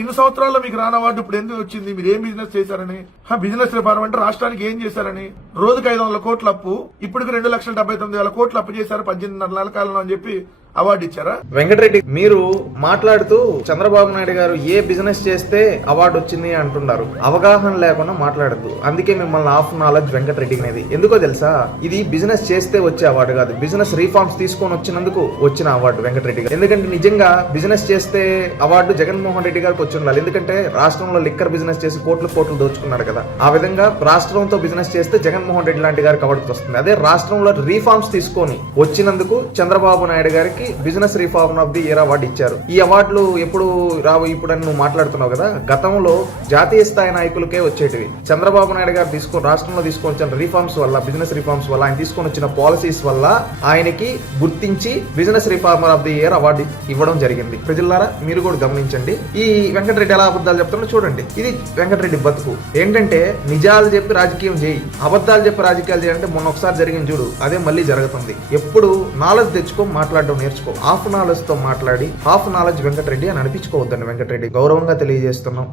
ఇన్ని సంవత్సరాల్లో మీకు రాని అవార్డు ఇప్పుడు ఎందుకు వచ్చింది? మీరు ఏం బిజినెస్ చేశారని? బిజినెస్ రిఫార్మ్ అంటే రాష్ట్రానికి ఏం చేశారని? రోజుకి 500 కోట్ల అప్పు, ఇప్పటికి 2,79,000 కోట్ల అప్పు చేశారు 18 నెలల కాలంలో అని చెప్పి అవార్డు ఇచ్చారా? వెంకటరెడ్డి, మీరు మాట్లాడుతూ చంద్రబాబు నాయుడు గారు ఏ బిజినెస్ చేస్తే అవార్డు వచ్చింది అంటున్నారు. అవగాహన లేకుండా మాట్లాడద్దు. అందుకే మిమ్మల్ని ఆఫ్ నాలెడ్జ్ వెంకటరెడ్డి అనేది. ఎందుకో తెలుసా, ఇది బిజినెస్ చేస్తే వచ్చే అవార్డు కాదు, బిజినెస్ రిఫార్మ్స్ తీసుకొని వచ్చినందుకు వచ్చిన అవార్డు వెంకటరెడ్డి గారు. ఎందుకంటే నిజంగా బిజినెస్ చేస్తే అవార్డు జగన్మోహన్ రెడ్డి గారికి వచ్చి ఉండాలి. ఎందుకంటే రాష్ట్రంలో లిక్కర్ బిజినెస్ చేసి కోట్లు దోచుకున్నాడు కదా. ఆ విధంగా రాష్ట్రంతో బిజినెస్ చేస్తే జగన్మోహన్ రెడ్డి లాంటి గారికి అవార్డు వస్తుంది. అదే రాష్ట్రంలో రిఫార్మ్స్ తీసుకొని వచ్చినందుకు చంద్రబాబు నాయుడు గారికి business reform of the year award ఇచ్చారు. ఈ అవార్డులు ఎప్పుడు రావు? ఇప్పుడు నువ్వు మాట్లాడుతున్నావు కదా, గతంలో జాతీయ స్థాయి నాయకులకే వచ్చేటివి. చంద్రబాబు నాయుడు గారు రాష్ట్రంలో తీసుకొని వచ్చిన రిఫార్మ్స్ వల్ల, బిజినెస్ రిఫార్మ్స్ వల్ల, ఆయన తీసుకొని వచ్చిన పాలసీస్ వల్ల ఆయనకి గుర్తించి business reformer of the year award ఇవ్వడం జరిగింది. ప్రజలారా మీరు కూడా గమనించండి. ఈ వెంకటరెడ్డి ఎలా అబద్ధాలు చెప్తున్నా చూడండి. ఇది వెంకటరెడ్డి బతుకు. ఏంటంటే నిజాలు చెప్పి రాజకీయం చేయి, అబద్ధాలు చెప్పి రాజకీయాలు చేయాలంటే మొన్న ఒకసారి జరిగింది చూడు, అదే మళ్ళీ జరుగుతుంది. ఎప్పుడు నాలెడ్జ్ తెచ్చుకో, మాట్లాడడం నేర్చుకో. హాఫ్ నాలెడ్జ్ తో మాట్లాడి హాఫ్ నాలెడ్జ్ వెంకటరెడ్డి అని అనిపించుకోవద్దండి. వెంకటరెడ్డి గౌరవంగా తెలియజేస్తున్నాం.